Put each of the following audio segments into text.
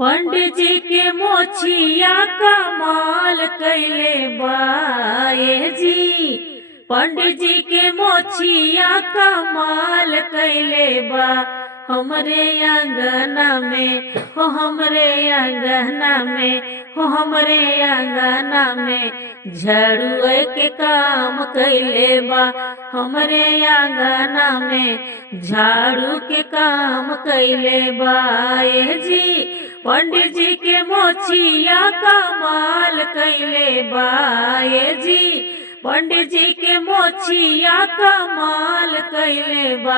पंडित जी के मोछिया कमाल कैले बाए जी। पंडित जी के मोछिया कमाल कैले बा हमरे अंगना में हो, हमरे अंगना में हो, हमरे अंगना में झाड़ू के काम कैले बा हमरे अंगना में झाड़ू के काम कैले बा ए जी। पंडित जी के मोछिया कमाल कैले बा ए जी। पंडित जी के मोछिया कमाल कैले बा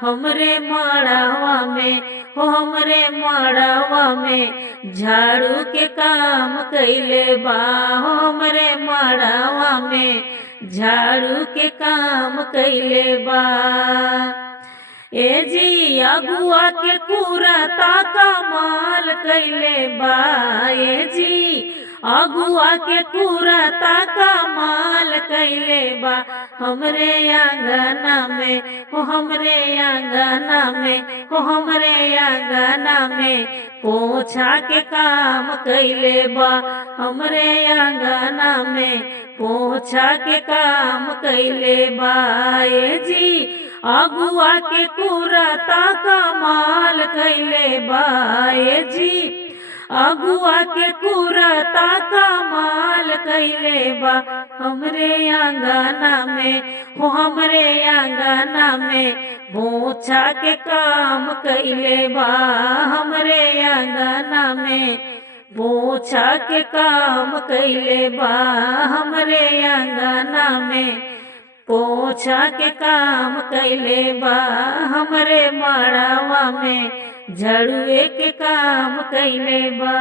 हमरे मड़ावा में हो, हमरे मड़ावा में झाड़ू के काम कैले बा हो, हमरे मड़ावा में झाड़ू के काम कैले बा ए जी। अगुआ के कुरता कमाल कैले बा ए जी। अगुआ के कुरता कमाल कैले बा हमरे अंगना में हो, हमरे अंगना में हो, हमरे अंगना में पोछा के काम कैले बा हमरे अंगना में पोछा के काम कैले बा ए जी। अगुआ के कुरता कमाल कैले बा ए जी। अगुआ के कुरता कमाल कैले बा हमरे अंगना में हो, हमरे अंगना में पोछा के काम कैले बा हमरे अंगना में पोछा के काम कैले बा हमरे अंगना में पोछा के काम कैले बा हमरे मड़ावा में झाड़ुए के काम कैले बा।